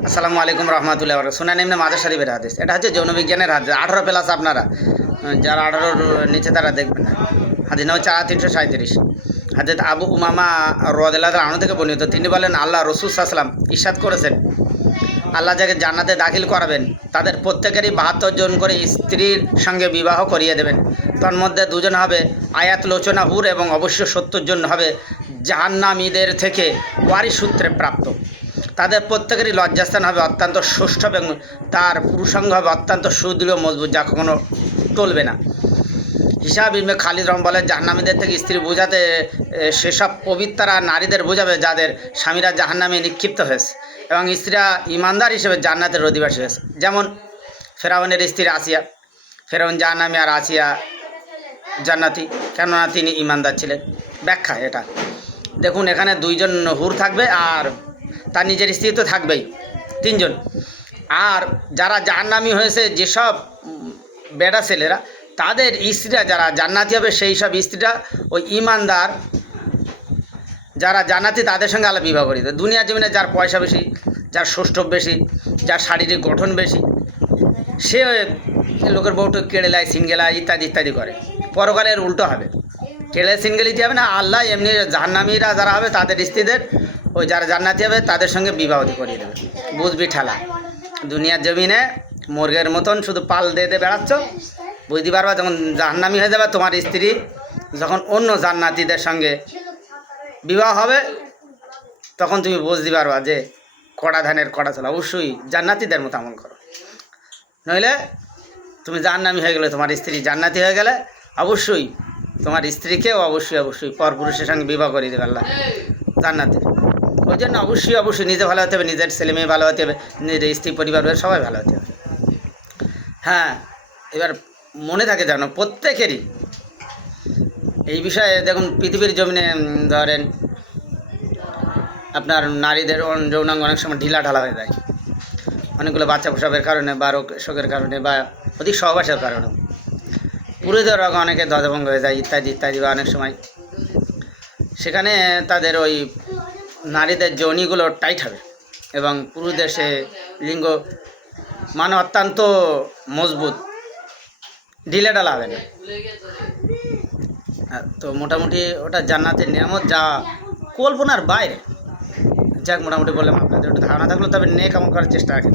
আসসালামু আলাইকুম রহমতুল্লাহ সুনান এমনি মাদার শরীফের হাদিস। এটা হচ্ছে যৌন বিজ্ঞানের হাদিস। আঠারো প্লাস আপনারা যারা আঠারোর নিচে তারা দেখবেন না। হাদিস নাম চার, তিনশো সাঁত্রিশ হাজরত আবু উমামা রদাল্লাহ আনু থেকে বর্ণিত। তিনি বলেন, আল্লাহ রসুল সাল্লাম ইরশাদ করেছেন। আল্লাহ যাকে জান্নাতে দাখিল করাবেন, তাদের প্রত্যেকেরই বাহাত্তর জন করে স্ত্রীর সঙ্গে বিবাহ করিয়ে দেবেন। তন্মধ্যে দুজন হবে আয়াত লোচনা হুর এবং অবশ্য সত্তর জন হবে জাহান্নামীদের থেকে ওয়ারি সূত্রে প্রাপ্ত। তাদের প্রত্যেকেরই লজ্জাস্থান হবে অত্যন্ত সুষ্ঠ এবং তার পুরুষাঙ্গ হবে অত্যন্ত সুদৃঢ় মজবুত, যা কখনো টলবে না। হিসাব ইমে খালিদ রহম বলে জাহান্নামীদের থেকে স্ত্রী বোঝাতে সেসব পবিত্রা নারীদের বোঝাবে যাদের স্বামীরা জাহান্নামে নিক্ষিপ্ত হয়েছে এবং স্ত্রীরা ইমানদার হিসেবে জান্নাতের অধিবাসী হয়েছে। যেমন ফেরাউনের স্ত্রী আসিয়া, ফেরাউন জাহান্নামী আর আসিয়া জান্নাতি, কেননা তিনি ইমানদার ছিলেন। ব্যাখ্যা এটা। দেখুন, এখানে দুইজন হুর থাকবে আর তার নিজের স্ত্রী তো থাকবেই, তিনজন। আর যারা জাহান্নামী হয়েছে, যেসব বেটা ছেলেরা, তাদের স্ত্রীরা যারা জান্নাতি হবে, সেই সব স্ত্রীরা ওই ইমানদার, যারা জান্নাতি, তাদের সঙ্গে আলাপ বিবাহ করিত দুনিয়া জমিনে যার পয়সা বেশি, যার সুষ্ঠব বেশি, যার শারীরিক গঠন বেশি, সে লোকের বউটো কেড়ে লায় সিনগেলা ইত্যাদি ইত্যাদি করে। পরকালের উল্টো হবে। কেড়ে সিনগেল দিতে হবে না, আল্লাহ এমনি জাহান্নামীরা যারা হবে, তাদের স্ত্রীদের ওই যারা জান্নাতি হবে, তাদের সঙ্গে বিবাহ করিয়ে দেবে। বুঝবি ঠেলা। দুনিয়ার জমিনে মুরগের মতন শুধু পাল দিয়ে দিয়ে বেড়াচ্ছ। বুঝতে পারবা, যখন জাহান্নামি হয়ে যাবে, তোমার স্ত্রী যখন অন্য জান্নাতিদের সঙ্গে বিবাহ হবে, তখন তুমি বুঝতে পারবা যে কড়া ধানের কড়া চলা। অবশ্যই জান্নাতিদের মতো আমল করো। নইলে তুমি জাহান্নামি হয়ে গেলে, তোমার স্ত্রী জান্নাতি হয়ে গেলে, অবশ্যই তোমার স্ত্রীকেও অবশ্যই অবশ্যই পরপুরুষের সঙ্গে বিবাহ করে দেবে আল্লাহ। জান্নাতি ওই জন্য অবশ্যই অবশ্যই নিজে ভালো হতে হবে, নিজের ছেলে মেয়ে ভালো হতে হবে, নিজের স্ত্রী পরিবার সবাই ভালো হতে হবে। হ্যাঁ এবার মনে থাকে যেন প্রত্যেকেরই এই বিষয়ে দেখুন, পৃথিবীর জমিনে ধরেন আপনার নারীদের যৌনাঙ্গ অনেক সময় ঢিলা ঢালা হয়ে যায়। অনেকগুলো বাচ্চা প্রসবের কারণে বা রোগ শোকের কারণে বা অধিক সহবাসের কারণে। পুরুষদের রোগ অনেকে ধ্বজভঙ্গ হয়ে যায়, ইত্যাদি ইত্যাদি বা অনেক সময়। সেখানে তাদের ওই নারীদের যৌনিগুলো টাইট হবে এবং পুরুষদের সে লিঙ্গ মানে অত্যন্ত মজবুত ঢিলে ডালা হবে না। তো মোটামুটি ওটা জান্নাতের নিয়ামত যা কল্পনার বাইরে। যাক, মোটামুটি বললাম আপনাদের ওটা ধারণা থাকল, তবে নেক আমল করার চেষ্টা রাখেন।